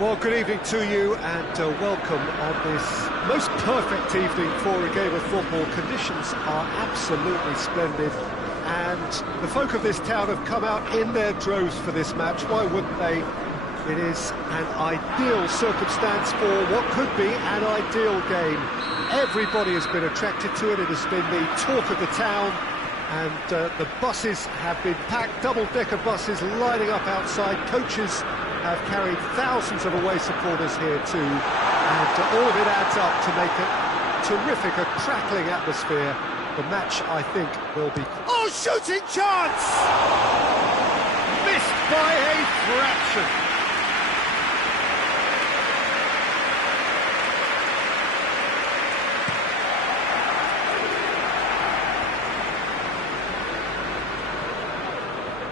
Well, good evening to you and welcome on this most perfect evening for a game of football. Conditions are absolutely splendid and the folk of this town have come out in their droves for this match. Why wouldn't they? It is an ideal circumstance for what could be an ideal game. Everybody has been attracted to it. It has been the talk of the town, and the buses have been packed, double-decker buses lining up outside. Coaches have carried thousands of away supporters here too, and all of it adds up to make a terrific, a crackling atmosphere. The match, I think, will be... Oh, shooting chance! Missed by a fraction.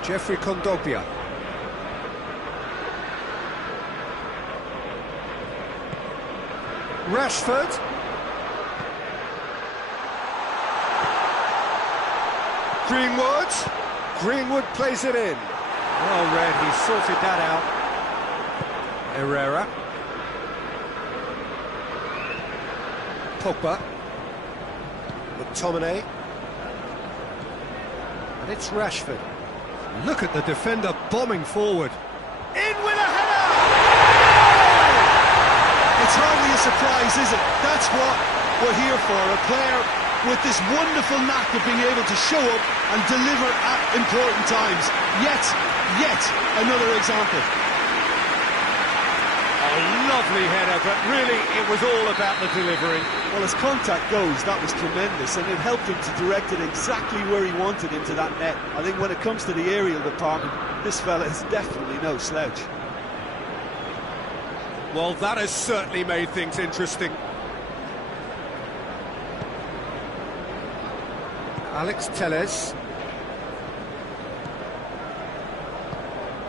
Jeffrey Kondogbia. Rashford. Greenwood plays it in. Well read, he sorted that out. Herrera. Pogba. McTominay. And it's Rashford. Look at the defender bombing forward. In with a header! It's hardly a surprise, is it? That's what we're here for. A player with this wonderful knack of being able to show up and deliver at important times. Yet another example. A lovely header, but really it was all about the delivery. Well, as contact goes, that was tremendous, and it helped him to direct it exactly where he wanted into that net. I think when it comes to the aerial department, this fella is definitely no slouch. Well, that has certainly made things interesting. Alex Telles.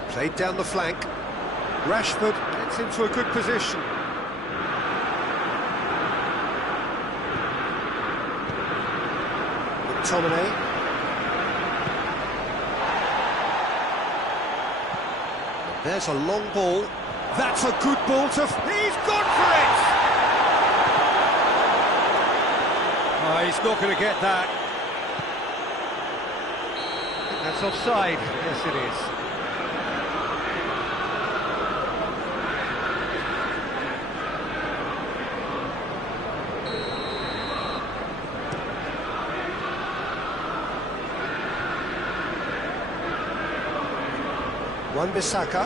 Played down the flank. Rashford gets into a good position. McTominay. There's a long ball. That's a good ball to... He's gone for it! Oh, he's not going to get that. That's offside. Yes, it is. Wan-Bissaka.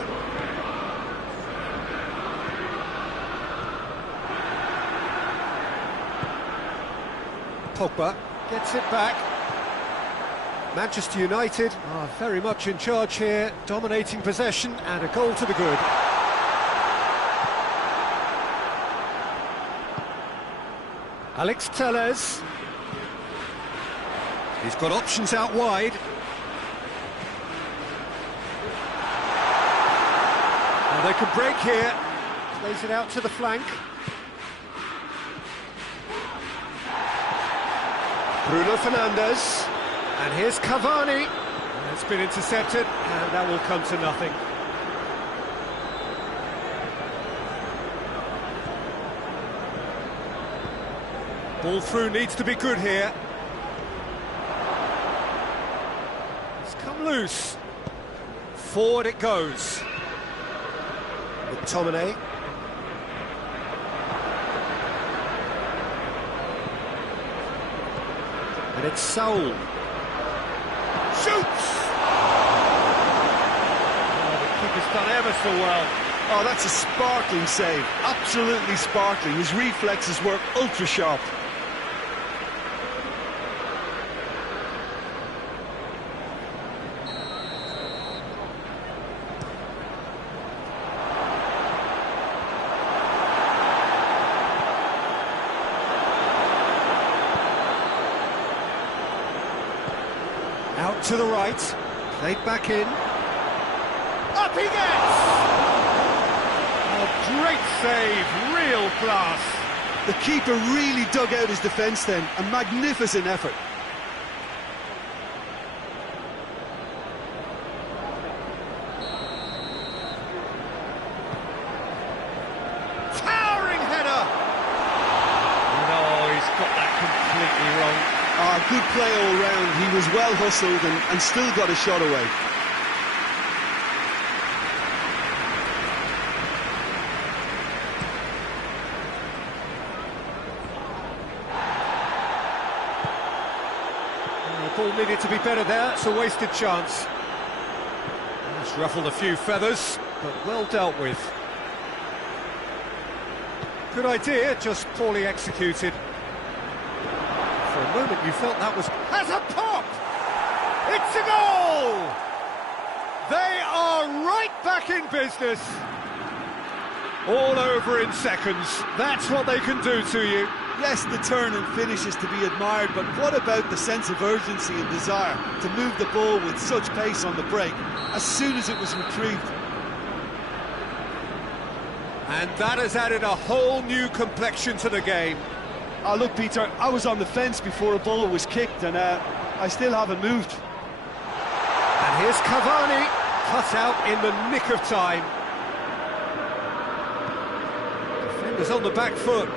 Pogba gets it back. Manchester United are very much in charge here, dominating possession and a goal to the good. Alex Telles. He's got options out wide. They can break here. Plays it out to the flank. Bruno Fernandes. And here's Cavani. It's been intercepted, and that will come to nothing. Ball through needs to be good here. It's come loose. Forward it goes. McTominay. And it's Saul. Shoots! Oh, the keeper's done ever so well. Oh, that's a sparkling save. Absolutely sparkling. His reflexes were ultra sharp. Out to the right, played back in. Up he gets! A great save, real class. The keeper really dug out his defence then, a magnificent effort. play all round. He was well hustled and still got a shot away. The ball needed to be better there. It's a wasted chance. It's ruffled a few feathers, but well dealt with. Good idea, just poorly executed. For a moment you felt that was... Has a pop! It's a goal! They are right back in business. All over in seconds. That's what they can do to you. Yes, the turn and finish is to be admired, but what about the sense of urgency and desire to move the ball with such pace on the break as soon as it was retrieved? And that has added a whole new complexion to the game. Oh, look, Peter, I was on the fence before a ball was kicked, and I still haven't moved. And here's Cavani, cut out in the nick of time. Defenders on the back foot.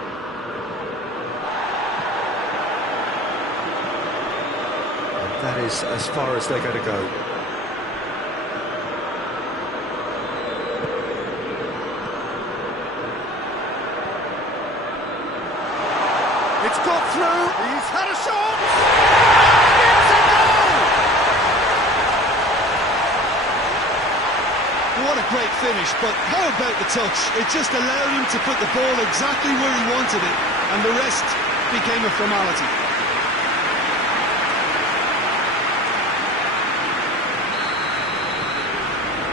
And that is as far as they're going to go. It's got through, he's had a shot! It's a goal! What a great finish, but how about the touch? It just allowed him to put the ball exactly where he wanted it, and the rest became a formality.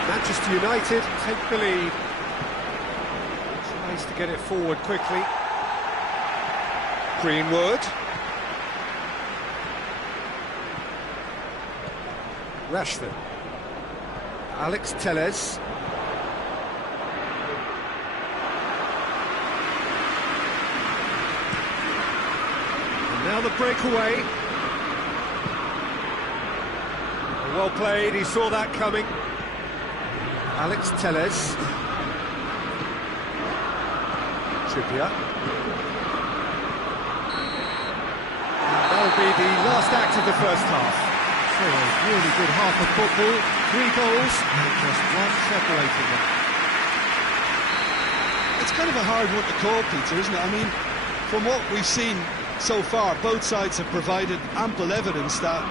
Manchester United take the lead. Tries to get it forward quickly. Greenwood. Rashford. Alex Telles. And now the breakaway. Well played, he saw that coming. Alex Telles. Trippier. That'll be the last act of the first half. So a really good half of football, 3 goals, and just one separating them. It's kind of a hard one to call, Peter, isn't it? I mean, from what we've seen so far, both sides have provided ample evidence that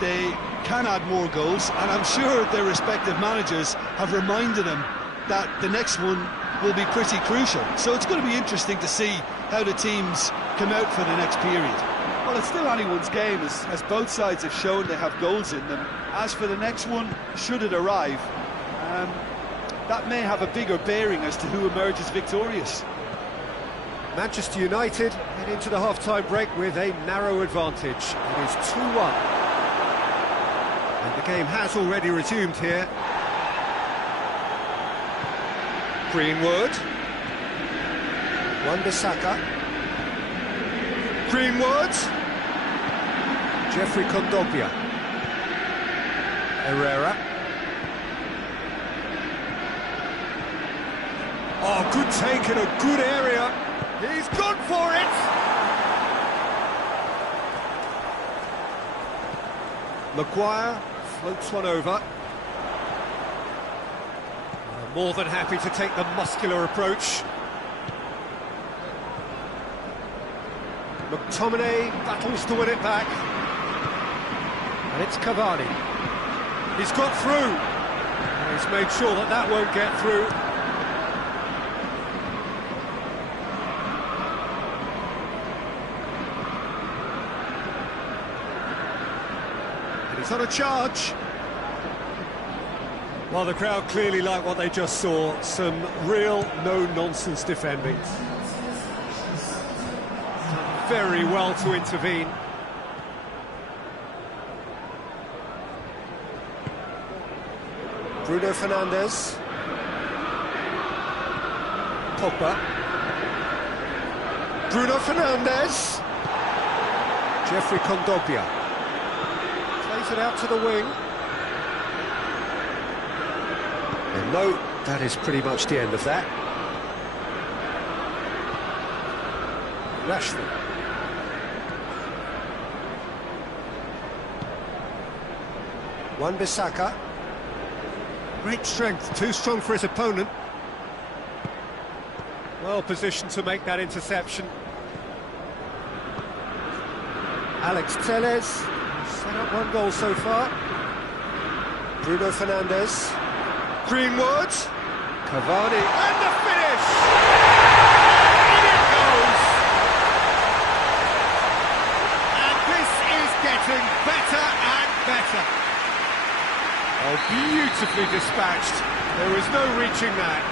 they can add more goals, and I'm sure their respective managers have reminded them that the next one will be pretty crucial. So it's going to be interesting to see how the teams come out for the next period. Well, it's still anyone's game, as both sides have shown they have goals in them. As for the next one, should it arrive, that may have a bigger bearing as to who emerges victorious. Manchester United head into the half-time break with a narrow advantage. It is 2-1. And the game has already resumed here. Greenwood. Wan-Bissaka. Greenwood. Jeffrey Kondogbia. Herrera. Oh, good take in a good area. He's gone for it! Maguire floats one over. More than happy to take the muscular approach. McTominay battles to win it back. And it's Cavani. He's got through. He's made sure that that won't get through. And he's on a charge. Well, the crowd clearly like what they just saw. Some real no-nonsense defending. Very well to intervene. Bruno Fernandes. Pogba. Bruno Fernandes. Jeffrey Kondogbia. Plays it out to the wing. And no, that is pretty much the end of that. Rashford. Wan-Bissaka. Great strength, too strong for his opponent. Well positioned to make that interception. Alex Telles, set up one goal so far. Bruno Fernandes. Greenwood. Cavani. And the finish! In it goes! And this is getting better and better. Oh, beautifully dispatched. There was no reaching that.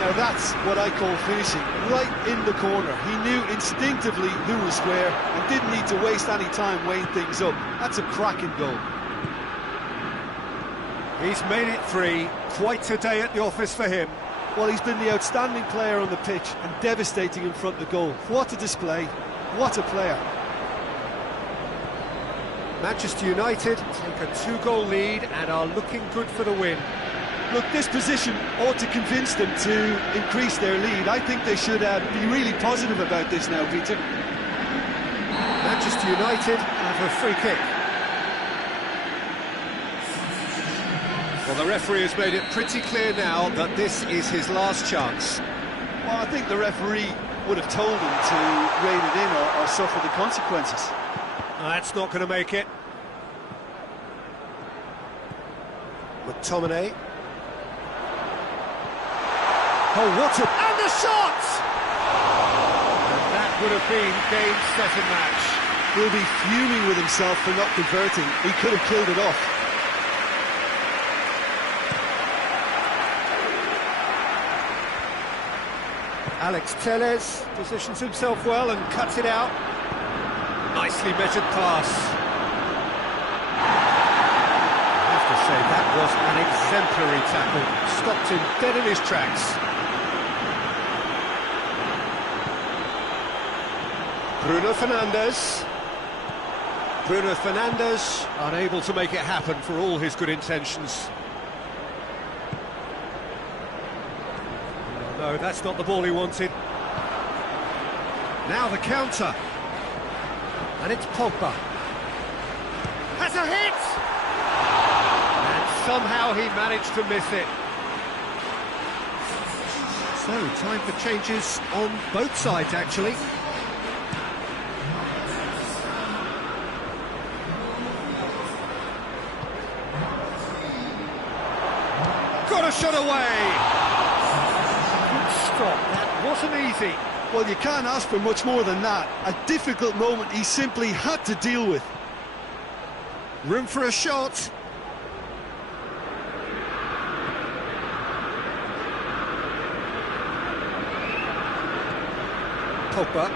Now that's what I call finishing, right in the corner. He knew instinctively who was where and didn't need to waste any time weighing things up. That's a cracking goal. He's made it 3, quite a day at the office for him. Well, he's been the outstanding player on the pitch and devastating in front of the goal. What a display, what a player. Manchester United take a 2-goal lead and are looking good for the win. Look, this position ought to convince them to increase their lead. I think they should be really positive about this now, Peter. Manchester United have a free kick. Well, the referee has made it pretty clear now that this is his last chance. Well, I think the referee would have told him to rein it in or suffer the consequences. That's not going to make it. McTominay. Oh, what a... And the shot! And that would have been game, set and match. He'll be fuming with himself for not converting. He could have killed it off. Alex Telles positions himself well and cuts it out. Nicely measured pass. I have to say, that was an exemplary tackle. Stopped him dead in his tracks. Bruno Fernandes. Bruno Fernandes unable to make it happen for all his good intentions. No, that's not the ball he wanted. Now the counter. And it's Pogba. Has a hit! And somehow he managed to miss it. So, time for changes on both sides, actually. Got a shot away! Stop. That wasn't easy. Well, you can't ask for much more than that. A difficult moment he simply had to deal with. Room for a shot. Pogba.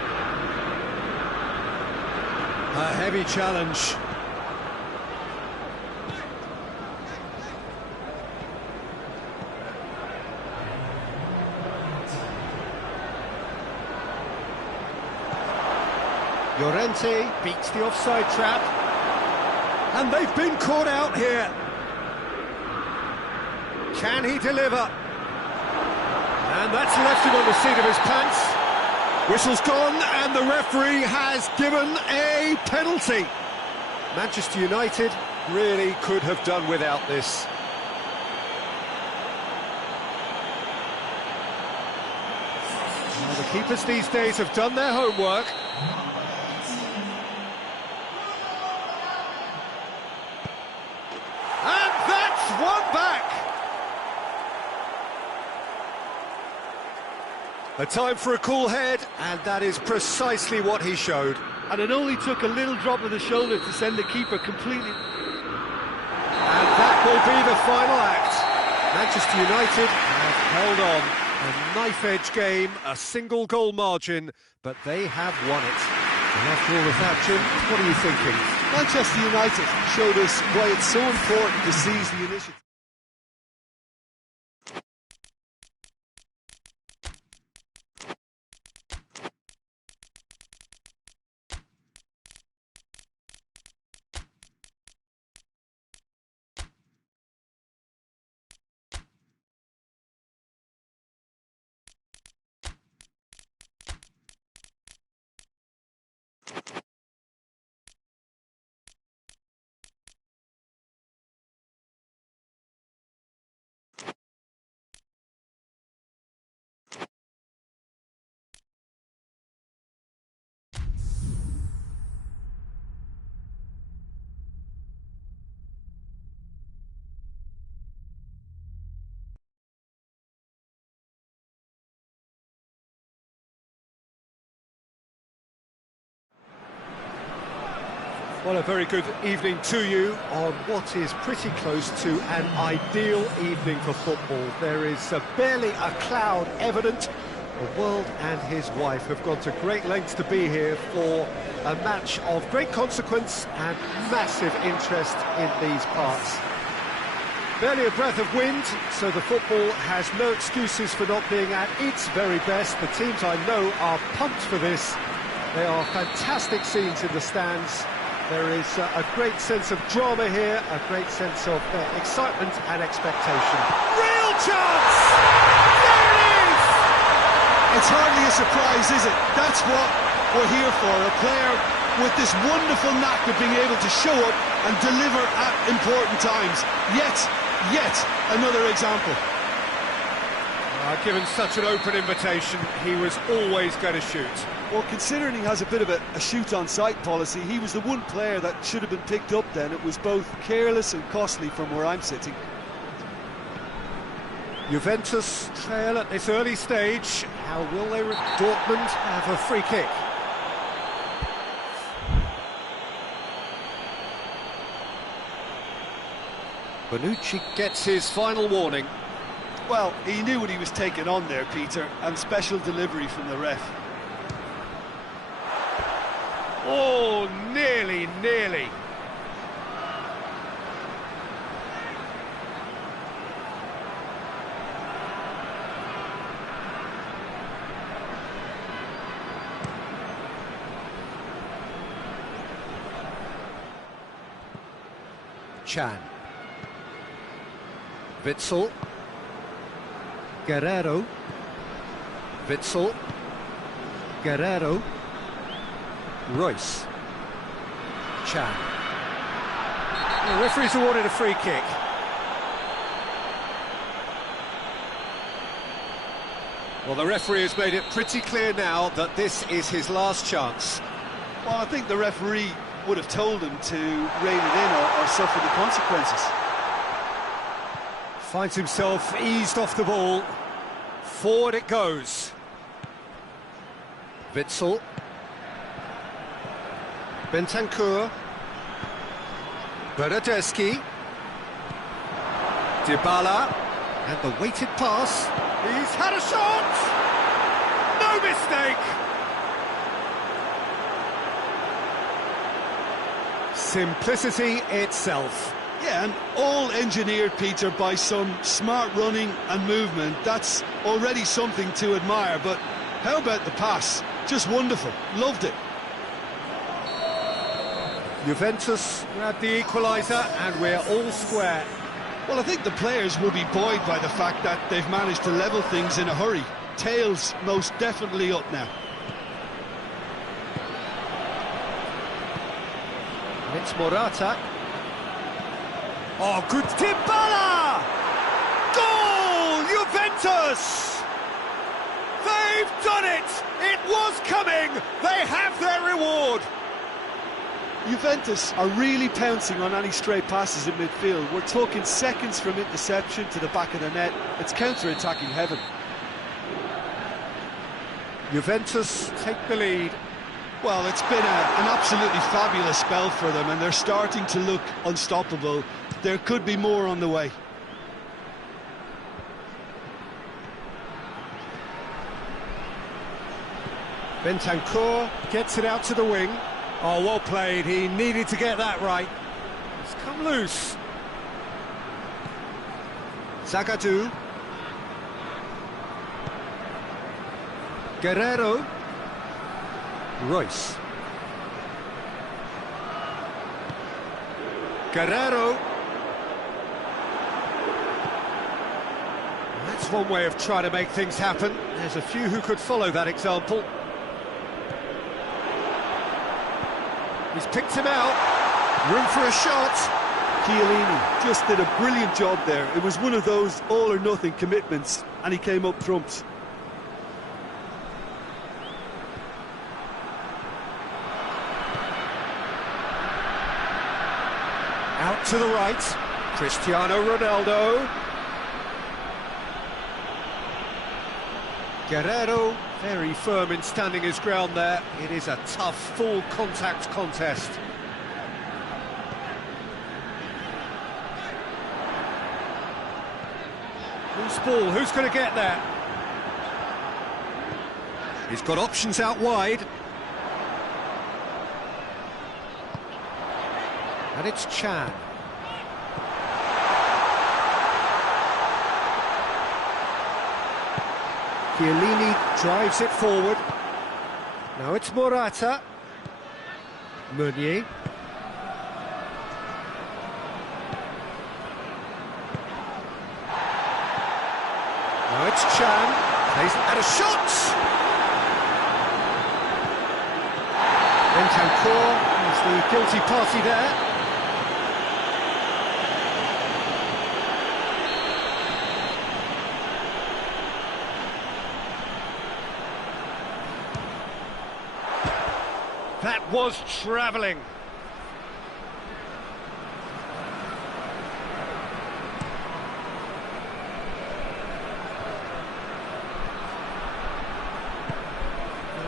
A heavy challenge. Llorente beats the offside trap. And they've been caught out here. Can he deliver? And that's left him on the seat of his pants. Whistle's gone and the referee has given a penalty. Manchester United really could have done without this. Well, the keepers these days have done their homework. One back. A time for a cool head, and that is precisely what he showed. And it only took a little drop of the shoulder to send the keeper completely... And that will be the final act. Manchester United have held on. A knife-edge game, a single goal margin, but they have won it. And after all of that, Jim, what are you thinking? Manchester United showed us why it's so important to seize the initiative. Well, a very good evening to you on what is pretty close to an ideal evening for football. There is barely a cloud evident. The world and his wife have gone to great lengths to be here for a match of great consequence and massive interest in these parts. Barely a breath of wind, so the football has no excuses for not being at its very best. The teams I know are pumped for this. They are fantastic scenes in the stands. There is a great sense of drama here, a great sense of excitement and expectation. Real chance! There it is! It's hardly a surprise, is it? That's what we're here for. A player with this wonderful knack of being able to show up and deliver at important times. Yet another example. Given such an open invitation, he was always going to shoot. Well, considering he has a bit of a shoot-on-sight policy, he was the one player that should have been picked up then. It was both careless and costly from where I'm sitting. Juventus trail at this early stage. How will they? Dortmund have a free kick. Bonucci gets his final warning. Well, he knew what he was taking on there, Peter, and special delivery from the ref. Oh, nearly. Chan. Witsel. Guerrero. Witsel. Guerrero. Royce. Chan. The referee's awarded a free kick. Well, the referee has made it pretty clear now that this is his last chance. Well, I think the referee would have told him to rein it in or suffer the consequences. Finds himself eased off the ball. Forward it goes. Witsel. Bentancur. Bernardeschi. Dybala. And the weighted pass. He's had a shot! No mistake! Simplicity itself. Yeah, and all engineered, Peter, by some smart running and movement. That's already something to admire, but how about the pass? Just wonderful. Loved it. Juventus grab the equaliser and we're all square. Well, I think the players will be buoyed by the fact that they've managed to level things in a hurry. Tails most definitely up now. It's Morata. Oh, good Dybala! Goal! Juventus! They've done it! It was coming! They have their reward! Juventus are really pouncing on any stray passes in midfield. We're talking seconds from interception to the back of the net. It's counter-attacking heaven. Juventus take the lead. Well, it's been an absolutely fabulous spell for them, and they're starting to look unstoppable. There could be more on the way. Bentancur gets it out to the wing. Oh, well played. He needed to get that right. It's come loose. Zagadou. Guerrero. Royce. Guerrero. That's one way of trying to make things happen. There's a few who could follow that example. He's picked him out. Room for a shot. Chiellini just did a brilliant job there. It was one of those all-or-nothing commitments, and he came up trumps. Out to the right. Cristiano Ronaldo. Guerrero, very firm in standing his ground there. It is a tough, full contact contest. Loose ball, who's going to get there? He's got options out wide. And it's Chan. Chiellini drives it forward. Now it's Morata. Meunier. Now it's Chan. Plays it at a shot! Bentancur is the guilty party there. That was travelling.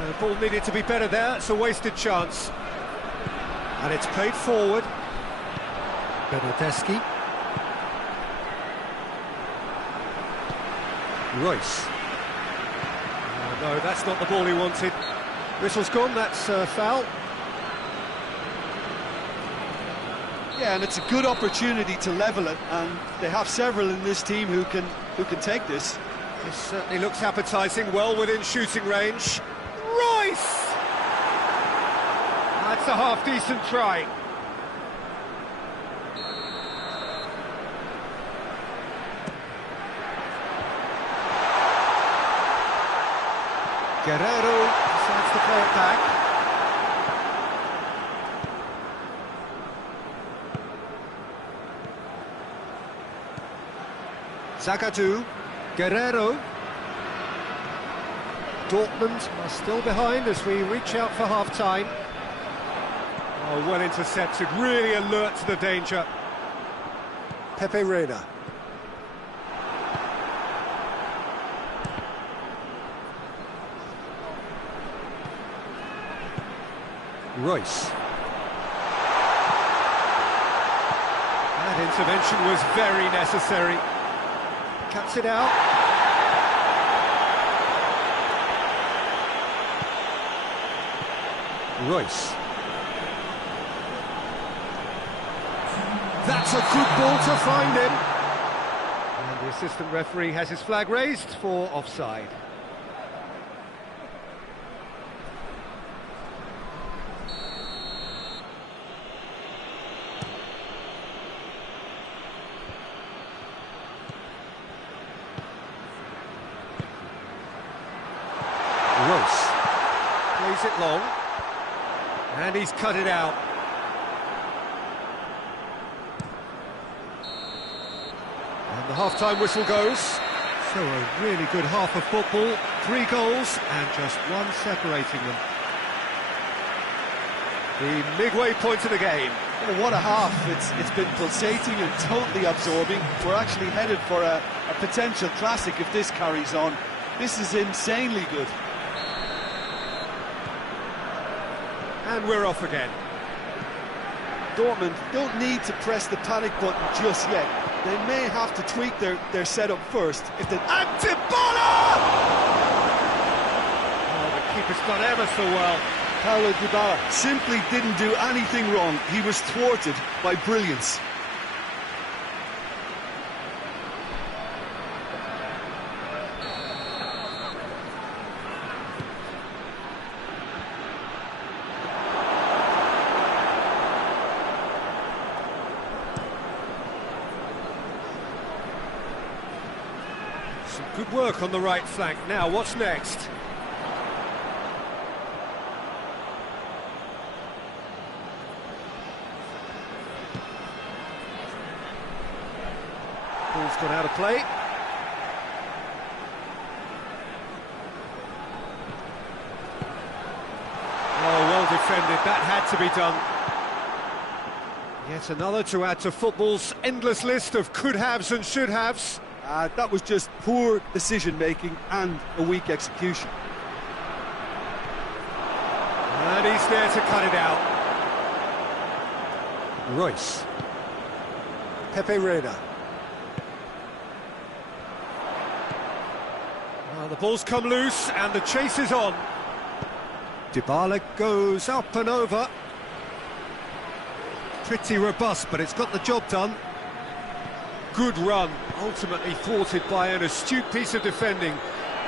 The ball needed to be better there, it's a wasted chance. And it's played forward. Bernardeschi. Royce. Oh, no, that's not the ball he wanted. Whistle's gone, that's foul. Yeah, and it's a good opportunity to level it, and they have several in this team who can take this. This certainly looks appetising, well within shooting range. Royce! That's a half-decent try. Guerrero decides to play it back. Zagadou, Guerrero. Dortmund are still behind as we reach out for half-time. Oh, well intercepted, really alert to the danger. Pepe Reina. Royce. That intervention was very necessary. Cuts it out. Royce. That's a good ball to find him. And the assistant referee has his flag raised for offside. Royce plays it long, and he's cut it out. And the half-time whistle goes. So a really good half of football, 3 goals and just one separating them. The midway point of the game. Oh, what a half. It's been pulsating and totally absorbing. We're actually headed for a potential classic if this carries on. This is insanely good. And we're off again. Dortmund don't need to press the panic button just yet. They may have to tweak their setup first. If the Dybala! Oh, the keeper's done ever so well. Paulo Dybala simply didn't do anything wrong. He was thwarted by brilliance. Good work on the right flank. Now, what's next? Ball's gone out of play. Oh, well defended. That had to be done. Yet another to add to football's endless list of could-haves and should-haves. That was just poor decision-making and a weak execution. And he's there to cut it out. Royce. Pepe Reina. The ball's come loose and the chase is on. Dybala goes up and over. Pretty robust, but it's got the job done. Good run, ultimately thwarted by an astute piece of defending.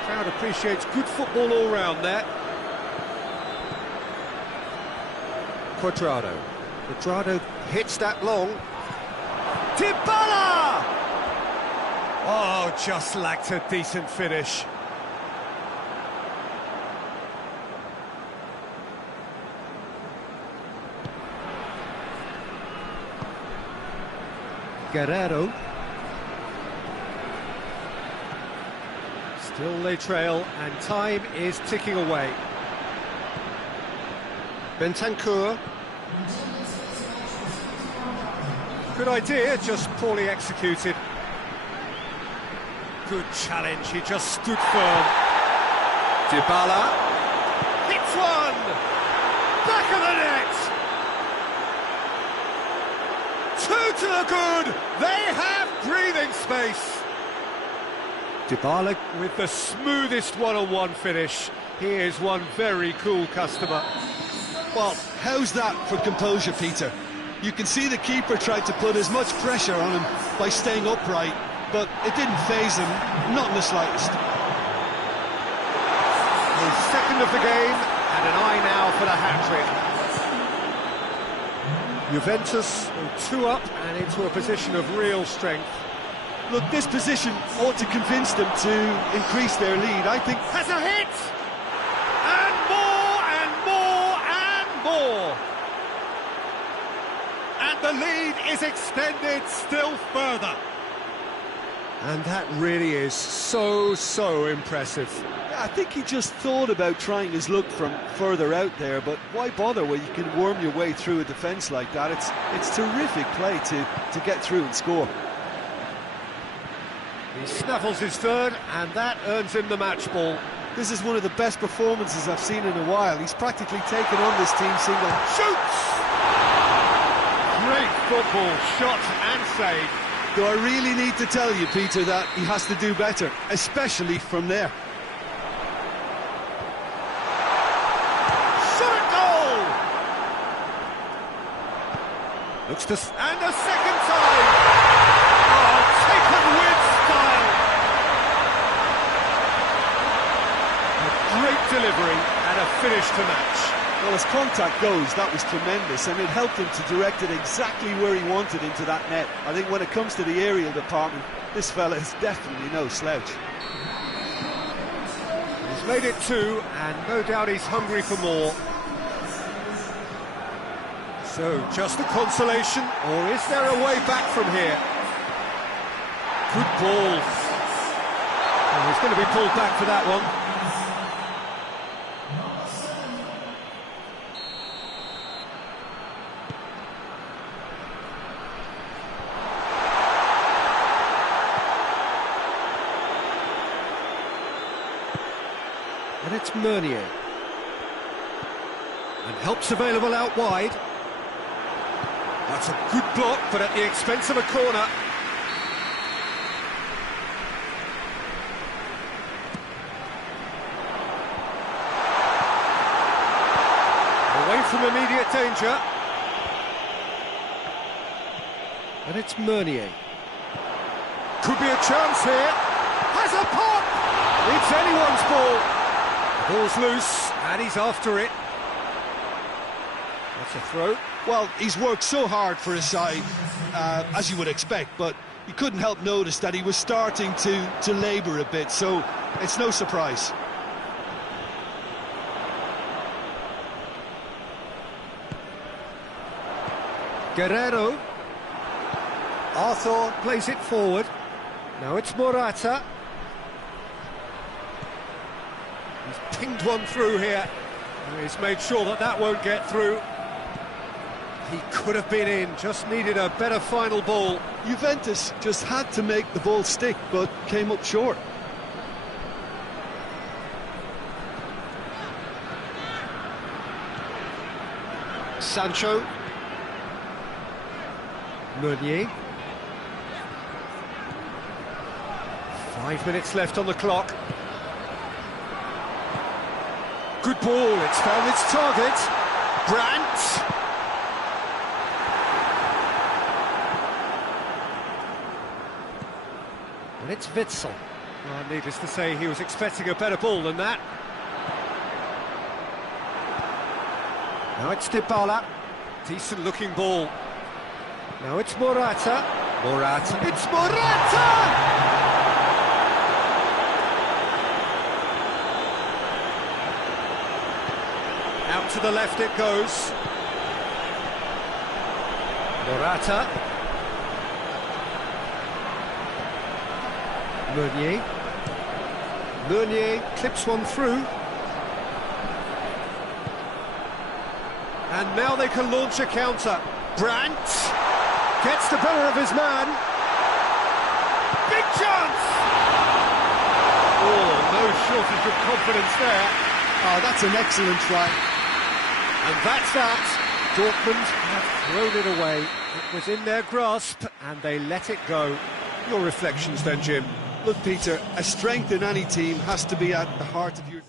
Crowd appreciates good football all round there. Quadrado hits that long. Dybala! Oh, just lacked a decent finish. Guerrero. Still they trail, and time is ticking away. Bentancur. Good idea, just poorly executed. Good challenge, he just stood firm. Dybala. Hits one! Back of the net! Two to the good! They have breathing space! Dybala with the smoothest one-on-one finish. He is one very cool customer. Well, how's that for composure, Peter? You can see the keeper tried to put as much pressure on him by staying upright, but it didn't faze him, not in the slightest. His second of the game, and an eye now for the hat-trick. Juventus are 2 up and into a position of real strength. Look, this position ought to convince them to increase their lead. I think... Has a hit! And more, and more, and more! And the lead is extended still further. And that really is so impressive. I think he just thought about trying his luck from further out there, but why bother when you can worm your way through a defence like that? It's terrific play to get through and score. He snaffles his third, and that earns him the match ball. This is one of the best performances I've seen in a while. He's practically taken on this team single. Shoots! Great football, shot and save. Do I really need to tell you, Peter, that he has to do better, especially from there? Shot at goal! Looks to... and a second time! Oh, taken with style! A great delivery and a finish to match. Well, as contact goes, that was tremendous, and it helped him to direct it exactly where he wanted into that net. I think when it comes to the aerial department, this fella is definitely no slouch. He's made it 2, and no doubt he's hungry for more. So, just a consolation, or is there a way back from here? Good ball. And he's going to be pulled back for that one. And it's Meunier. And help's available out wide. That's a good block, but at the expense of a corner. Away from immediate danger. And it's Meunier. Could be a chance here. Has a pop! It's anyone's ball. The ball's loose, and he's after it. That's a throw. Well, he's worked so hard for his side, as you would expect, but you couldn't help notice that he was starting to labour a bit, so it's no surprise. Guerrero. Arthur plays it forward. Now it's Morata. He's pinged one through here. He's made sure that that won't get through. He could have been in, just needed a better final ball. Juventus just had to make the ball stick, but came up short. Sancho. Meunier. 5 minutes left on the clock. Good ball, it's found its target. Brandt. And it's Witsel. Well, needless to say, he was expecting a better ball than that. Now it's Dybala. Decent looking ball. Now it's Morata. It's Morata! Out to the left it goes. Morata. Meunier clips one through. And now they can launch a counter. Brandt gets the better of his man. Big chance! Oh, no shortage of confidence there. Oh, that's an excellent try. And that's that. Dortmund have thrown it away. It was in their grasp, and they let it go. Your reflections then, Jim? Look, Peter, a strength in any team has to be at the heart of your...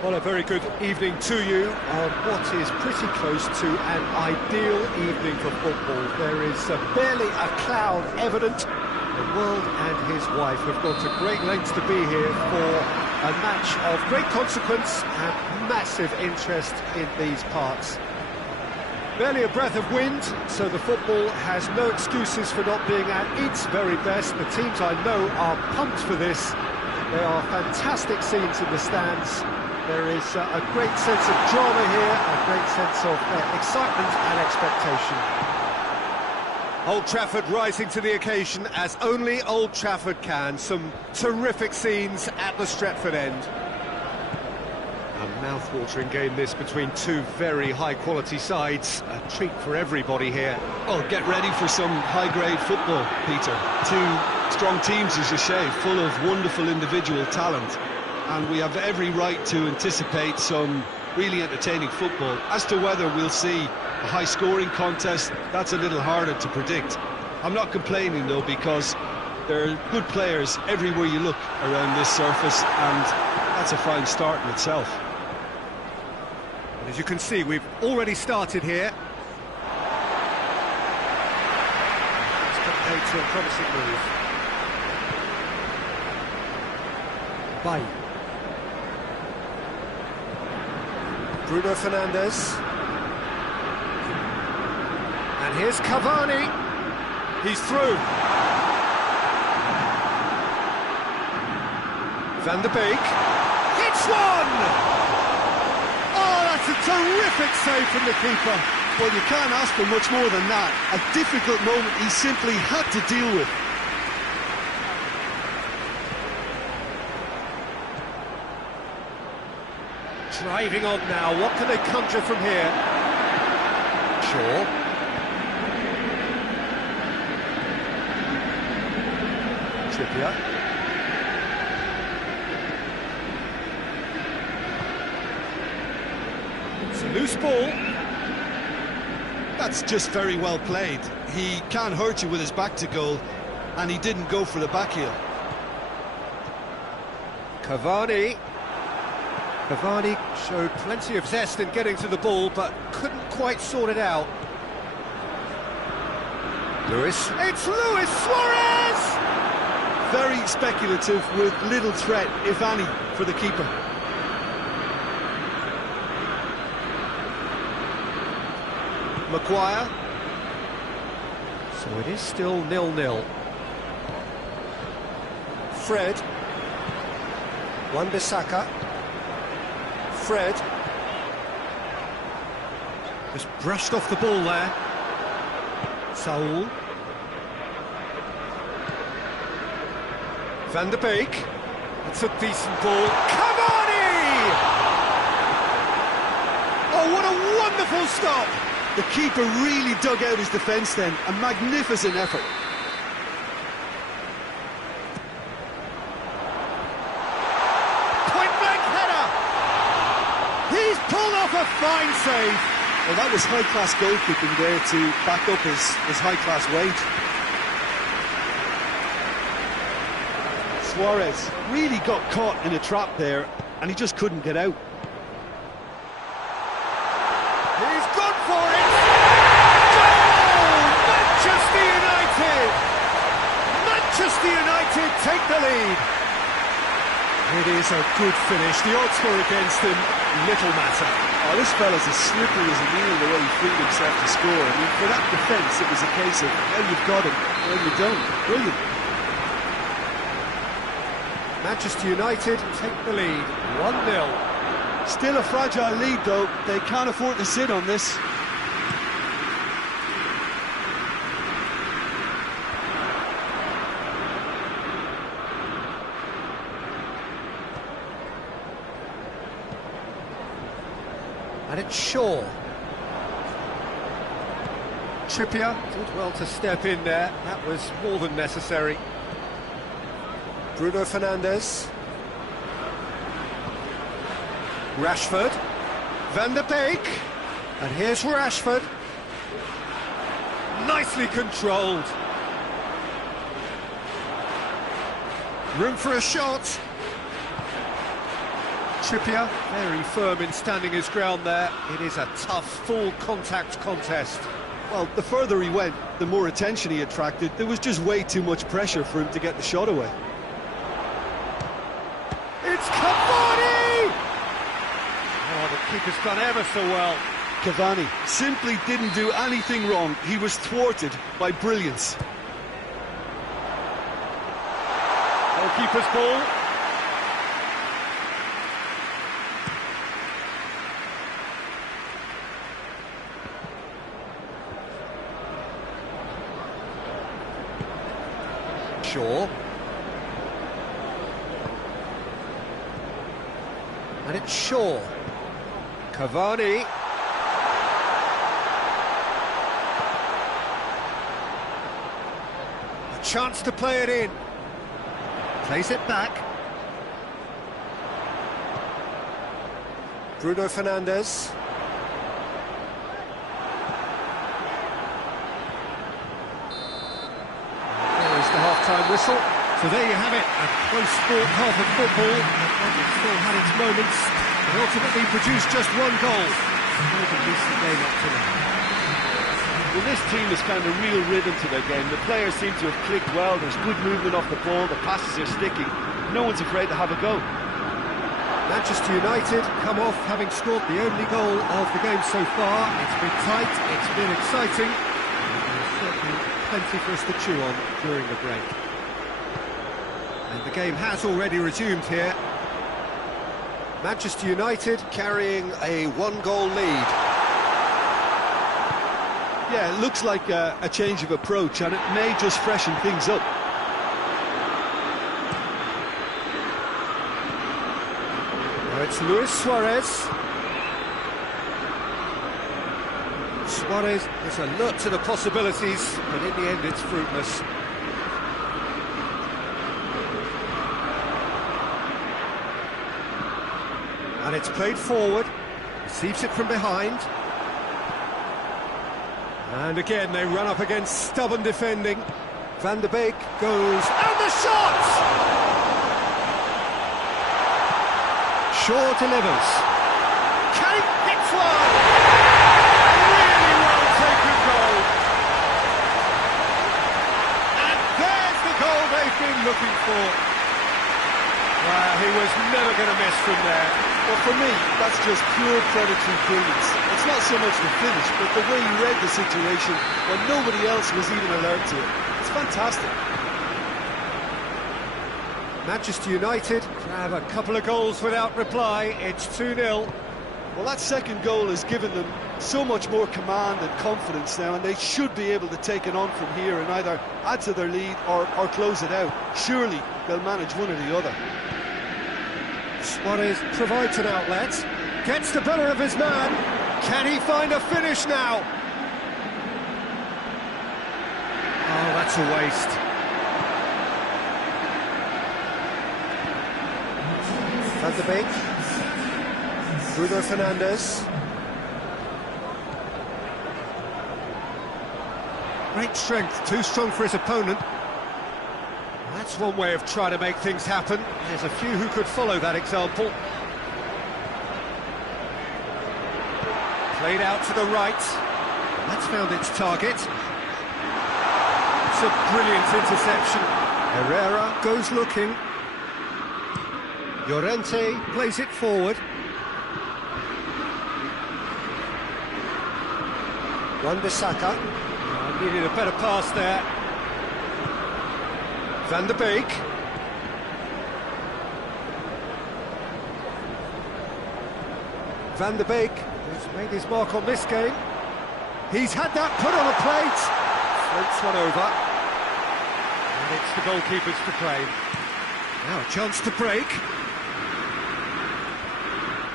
Well, a very good evening to you on what is pretty close to an ideal evening for football. There is barely a cloud evident. The world and his wife have gone to great lengths to be here for a match of great consequence and massive interest in these parts. Barely a breath of wind, so the football has no excuses for not being at its very best. The teams I know are pumped for this. There are fantastic scenes in the stands. There is a great sense of drama here, a great sense of excitement and expectation. Old Trafford rising to the occasion as only Old Trafford can. Some terrific scenes at the Stretford end. A mouth-watering game this between two very high-quality sides. A treat for everybody here. Oh, get ready for some high-grade football, Peter. Two strong teams, as you say, full of wonderful individual talent. And we have every right to anticipate some really entertaining football. As to whether we'll see a high-scoring contest, that's a little harder to predict. I'm not complaining, though, because there are good players everywhere you look around this surface, and that's a fine start in itself. As you can see, we've already started here. It's compared to a promising move. Bye. Bruno Fernandes. And here's Cavani. He's through. Van der Beek. Hits one! Oh, that's a terrific save from the keeper. Well, you can't ask for much more than that. A difficult moment he simply had to deal with. Driving on now, what can they conjure from here? Shaw. Trippier. It's a loose ball. That's just very well played. He can't hurt you with his back to goal, and he didn't go for the back heel. Cavani showed plenty of zest in getting to the ball, but couldn't quite sort it out. Luis. It's Luis Suarez! Very speculative with little threat, if any, for the keeper. Maguire. So it is still 0-0. Fred. Wan-Bissaka. Fred. Just brushed off the ball there. Saul. Van der Beek. It's a decent ball. Cavani! Oh, what a wonderful stop! The keeper really dug out his defence then. A magnificent effort. Point-blank header! He's pulled off a fine save. Well, that was high-class goalkeeping there to back up his high-class wage. Suarez really got caught in a trap there, and he just couldn't get out. He's gone for it! Goal! Manchester United! Manchester United take the lead. It is a good finish. The odds were against him, little matter. Oh, this fella's as slippery as a needle the way he freed himself to score. I mean, for that defence, it was a case of, well, you've got him, well, you don't. Brilliant. Manchester United take the lead, 1-0. Still a fragile lead, though. They can't afford to sit on this. And it's Shaw. Trippier did well to step in there. That was more than necessary. Bruno Fernandes. Rashford. Van der Beek. And here's Rashford. Nicely controlled. Room for a shot. Trippier, very firm in standing his ground there. It is a tough, full-contact contest. Well, the further he went, the more attention he attracted. There was just way too much pressure for him to get the shot away. It's Cavani! Oh, the keeper's done ever so well. Cavani simply didn't do anything wrong. He was thwarted by brilliance. Goalkeeper's ball. Shaw. And it's Shaw. Cavani. A chance to play it in. Plays it back. Bruno Fernandes. Half-time whistle. So there you have it, a close sport half of football. It still had its moments, but ultimately produced just one goal. Maybe decent game up to now. Well, this team has found a real rhythm to their game. The players seem to have clicked well. There's good movement off the ball. The passes are sticking. No one's afraid to have a go. Manchester United come off having scored the only goal of the game so far. It's been tight, it's been exciting. There's certainly plenty for us to chew on during the break. And the game has already resumed here. Manchester United carrying a one-goal lead. Yeah, it looks like a change of approach, and it may just freshen things up. Now it's Luis Suarez. Suarez is alert to the possibilities, but in the end it's fruitless. And it's played forward, receives it from behind. And again they run up against stubborn defending. Van der Beek goes, and the shot! Shaw delivers. Kane hits one! Really well taken goal. And there's the goal they've been looking for. Well, he was never going to miss from there. Well, for me, that's just pure predatory brilliance. It's not so much the finish, but the way he read the situation when nobody else was even alert to it. It's fantastic. Manchester United have a couple of goals without reply. It's 2-0. Well, that second goal has given them so much more command and confidence now, and they should be able to take it on from here and either add to their lead or close it out. Surely they'll manage one or the other. Suarez provides an outlet, gets the better of his man. Can he find a finish now? Oh, that's a waste. Van de Beek, Bruno Fernandes. Great strength, too strong for his opponent. That's one way of trying to make things happen. There's a few who could follow that example. Played out to the right. That's found its target. It's a brilliant interception. Herrera goes looking. Llorente plays it forward. Wan-Bissaka. Needed a better pass there. Van de Beek. Van de Beek has made his mark on this game. He's had that put on a plate. Floats one over. And it's the goalkeepers to claim. Now a chance to break.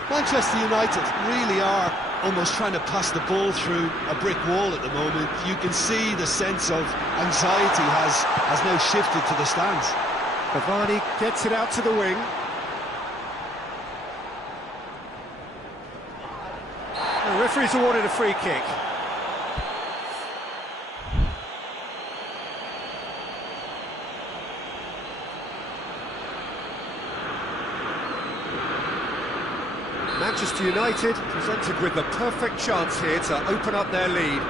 Manchester United really are almost trying to pass the ball through a brick wall at the moment. You can see the sense of anxiety has now shifted to the stands. Cavani gets it out to the wing. The referee's awarded a free kick. Manchester United presented with the perfect chance here to open up their lead.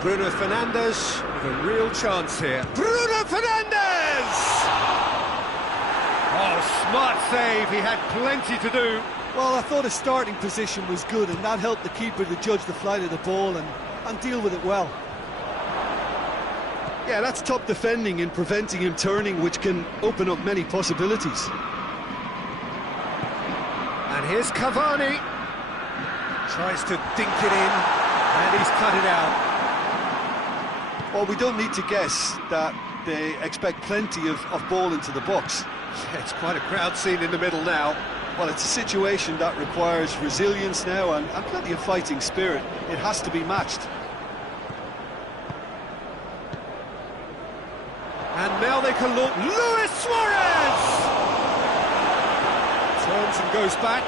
Bruno Fernandes with a real chance here. Bruno Fernandes! Oh, smart save, he had plenty to do. Well, I thought his starting position was good, and that helped the keeper to judge the flight of the ball and deal with it well. Yeah, that's top defending and preventing him turning, which can open up many possibilities. And here's Cavani. Tries to dink it in, and he's cut it out. Well, we don't need to guess that they expect plenty of ball into the box. Yeah, it's quite a crowd scene in the middle now. Well, it's a situation that requires resilience now and plenty of fighting spirit. It has to be matched. And now they can look. Luis Suarez! Turns and goes back.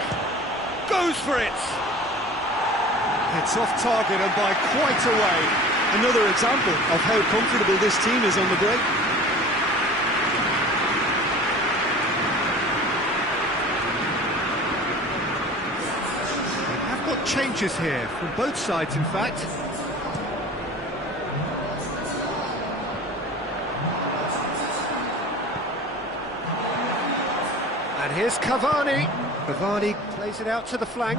Goes for it! It's off target and by quite a way. Another example of how comfortable this team is on the break. They have got changes here from both sides, in fact. And here's Cavani. Cavani plays it out to the flank.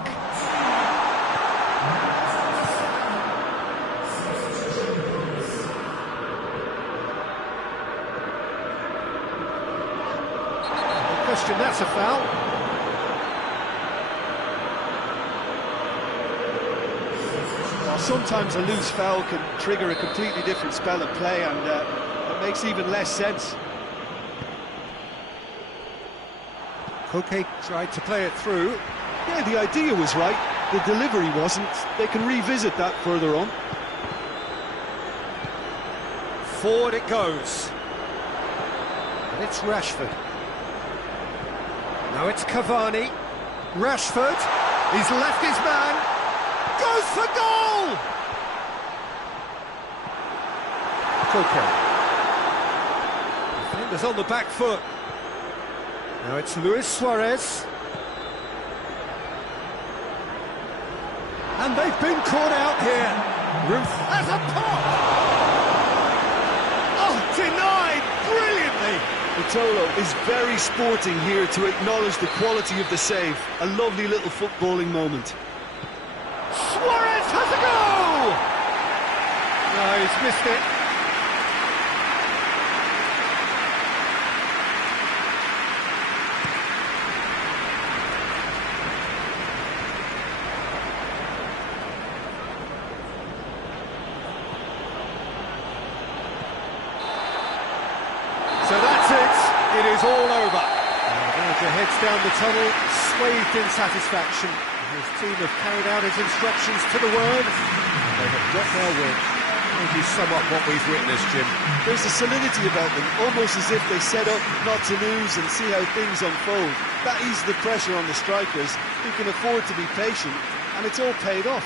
No question, that's a foul. Well, sometimes a loose foul can trigger a completely different spell of play, and it makes even less sense. Koke tried to play it through. Yeah, the idea was right, the delivery wasn't. They can revisit that further on. Forward it goes. And it's Rashford. Now it's Cavani. Rashford, he's left his man. Goes for goal! Koke. Defenders on the back foot. Now it's Luis Suarez. And they've been caught out here. Ruth has a pop! Oh, denied brilliantly! Vitolo is very sporting here to acknowledge the quality of the save. A lovely little footballing moment. Suarez has a goal! No, he's missed it. So that's it. It is all over. The manager heads down the tunnel, swathed in satisfaction. His team have carried out his instructions to the word. They have got their win. How do you sum up what we've witnessed, Jim? There's a solidity about them, almost as if they set up not to lose and see how things unfold. That eases the pressure on the strikers, who can afford to be patient, and it's all paid off.